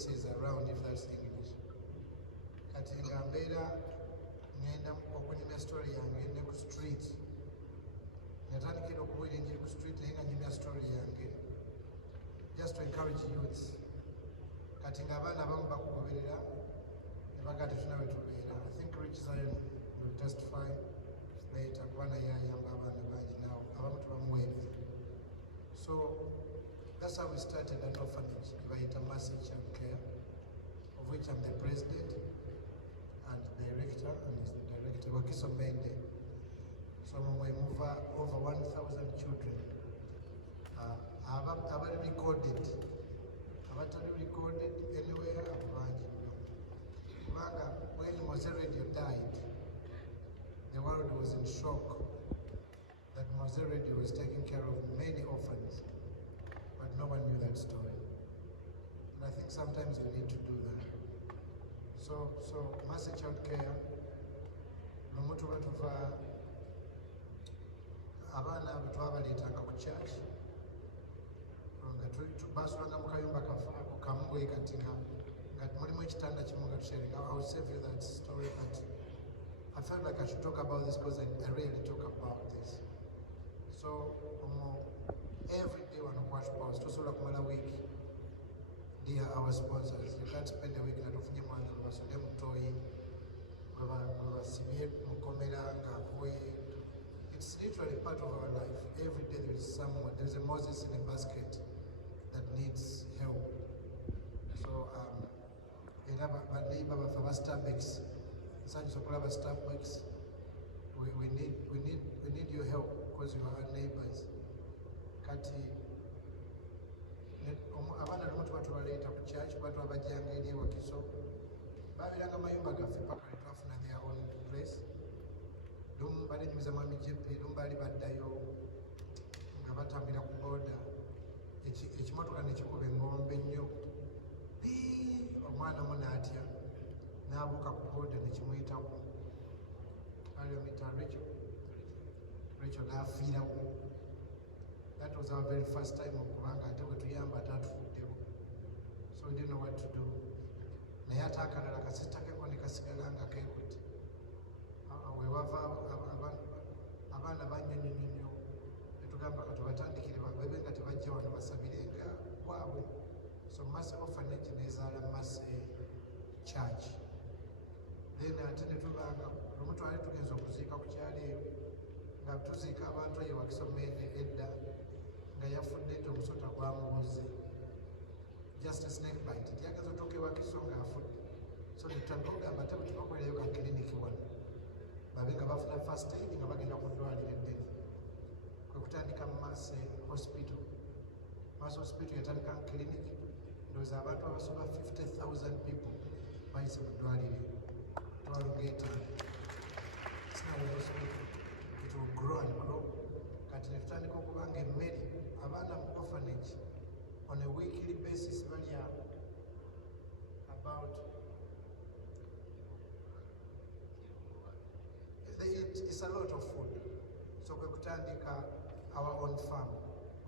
voices around, if that's English. Kati nga mbeera ngenda okunyumya story yange ne ku street. Natandikira okubuulira enjiri ku street naye nga nyumya story yange just to encourage youths. Kati nga abaana abamu bakugoberera ne bagamba tetulina we tubeera. I think Rich Zion will testify later kuba naye ayamba abaana bangi naawe abamu tebamuweebwa. So that's how we started an orphanage bayita Mercy Child Care, of which I'm the president and director, and is the director Wakiso Mende. So we move over 1,000 children. Abali recorded anywhere abangi. When Mose Radio died, the world was in shock that Mose Radio was taking care of many orphans, but no one knew that story. And I think sometimes we need to do that. So Mercy Child Care, nomutu batuva abaana betwabaleetanga ku church nga basulanga mu kayumba kafaako kamu bwe kati nga mulimu ekitanda kimu nga tusharinga. I will save you that story, but I felt like I should talk about this because I rarely talk about this. So every day when I watch posts, tusobola kumala week. Dear our sponsors, you can't spend a week na tufunye mwana lubasonde mutoyi lwebasibye mukomera ng'akoye. It's literally part of our life. Every day there is someone, there's a Moses in a basket that needs help. So Starbucks, Starbucks, we need your help because you are our neighbors. Kati abaana lumu tubatubaleeta ku church batwabajjanga eri Wakiso babiranga mayumba gaffe paka ne twafuna their own place. Lumu balenyumiza mwami jepe, lumu baali baddayo nga batambira ku boda, ekimotoka ne kikuba engombe nnyo, omwana omu n'atya n'abuuka ku boda ne kimuyitawo. Aliyomita Rachel n'afiirawo. That was our very first time okubanga ate bwe tuyamba ate atufuddewo. So we didn't know what to do. Naye ate akalala kasita keko ne kasigala nga keekutte. Wewava abaana banyonyonyo ne tugamba ka tubatandikire babe nga tebajja wano basabirenga bwabwe. So Mercy Orphanage nezaala Mercy Church. Then ate ne tubanga lumu twali tugenza okuziika ku kyalo eyo nga tuziika abantu eyo Wakiso Mende edda nga yafudde nti omusota gwamubuze, just a snake bite, tyagaza otuuka ewakiso ng'afudde. So netutandika okugamba ate bwe tubakolerayo ka kiriniki wano babe nga bafuna first aid nga bagenda ku ddwaliro eddene. Kwe kutandika Mercy Hospital. Mercy Hospital yatandika kiriniki, ndowooza abantu abasoba 50,000 people bayise mu ddwaliro twalugeta. It's not a hospital. It will grow and grow. Kati netutandika okubanga emmere abaana mu orphanage on a weekly basis balya about it's a lot of food. So kwe kutandika our own farm,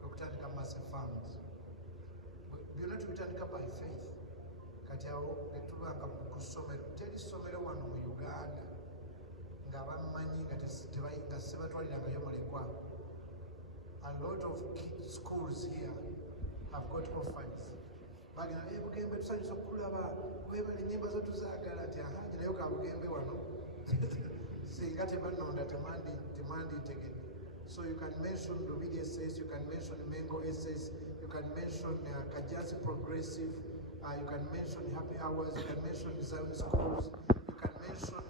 kwe kutandika Mercy Farms. Byonna tubitandika by faith. Kati awo netubanga ku ssomero, teri ssomero wano mu Uganda nga bamanyi nga sebatwalirangayo mulekwa. A lot of schools here have got orphans. Bagenda naye Bugembe tusanyusa okulaba webale ennyimba zo tuzaagala nti girayo ka Bugembe wano singa tebanonda temanditegedde. So you can mention Rubidi SS, you can mention Mengo SS, you can mention Kajasi Progressive, you can mention Happy Hours, you can mention Zion Schools, you can mention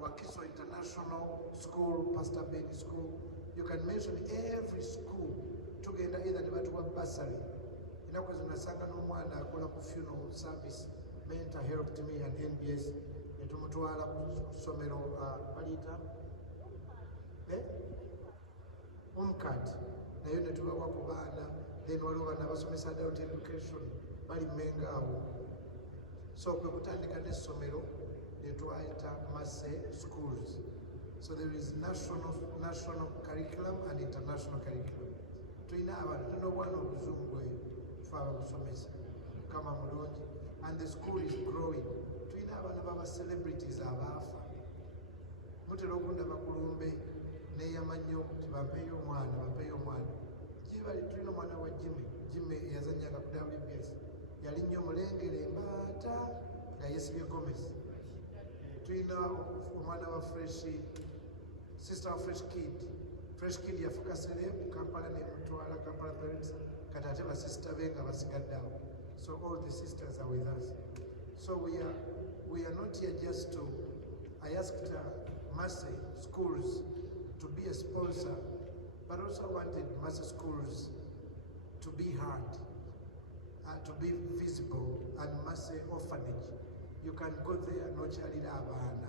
Wakiso International School, Pastor Benny School. You can mention every school tugenda either ne batuwa bursary. Ennaku ezo nasanga n'omwana akola ku funeral service, Mentor helped me and NBS ne tumutwala ku ssomero baliyita Umkat, nayo ne tubawa ku baana, then waliwo baana abasomesa adult education bali Mmengo awo. So kwe kutandika n'essomero ne twayita Mercy Schools. So there is national curriculum and international curriculum. Tulina abantu tulina obwana obuzungu eyo tufe ababusomesa. Mukama mulungi. and the school is growing. Tulina abaana baba celebrities abaafa. Mutera okundaba ku lumbe neeyama nnyo nti bampeeyo omwana. Gibali tulina omwana wa Jimmy eyazannyanga ku WBS. Yali nnyo mulengere embaata nga yeesibye Gomez. Tulina omwana wa sister wa Fresh Kid yafuka celeb Kampala n'emutwala Kampala parents kati ate basisita be nga basigadde awo. So all the sisters are with us. So we are not here just to. I asked Massey schools to be a sponsor, but also wanted Massey schools to be heard, to be visible, and Massey orphanage. You can go there nokyalira abaana.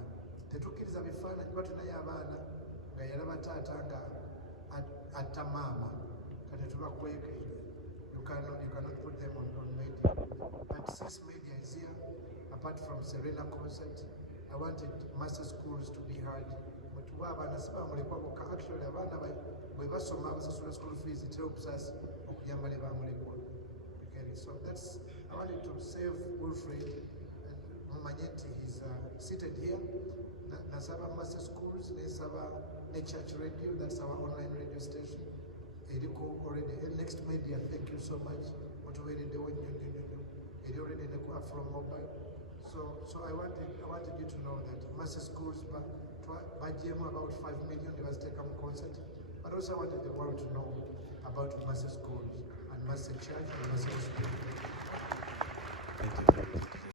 Tetukkiriza bifaananyi kuba tulinayo abaana nga yalaba taata nga atta maama kati tubakwekeire. You cannot put them on media. But since media is here, apart from Serena concert, I wanted Massey schools to be heard. Mutuwa abaana sibamulekwa bokka. Actually abaana bwe basoma basasula school fees, it helps us okuyamba ne bamulekwa. Okay, so that's, I wanted to save Wilfred. Mumanyeti is seated here. Nasaba Massey schools, Nesaba Church Radio, that's our online radio station. Eriko already, Next Media, thank you so much. Already from mobile. So I wanted you to know that Massey schools budget about 5 million they was taken concert, but also I wanted the world to know about Massey schools and Massey Church and Massey Hospital. Thank you.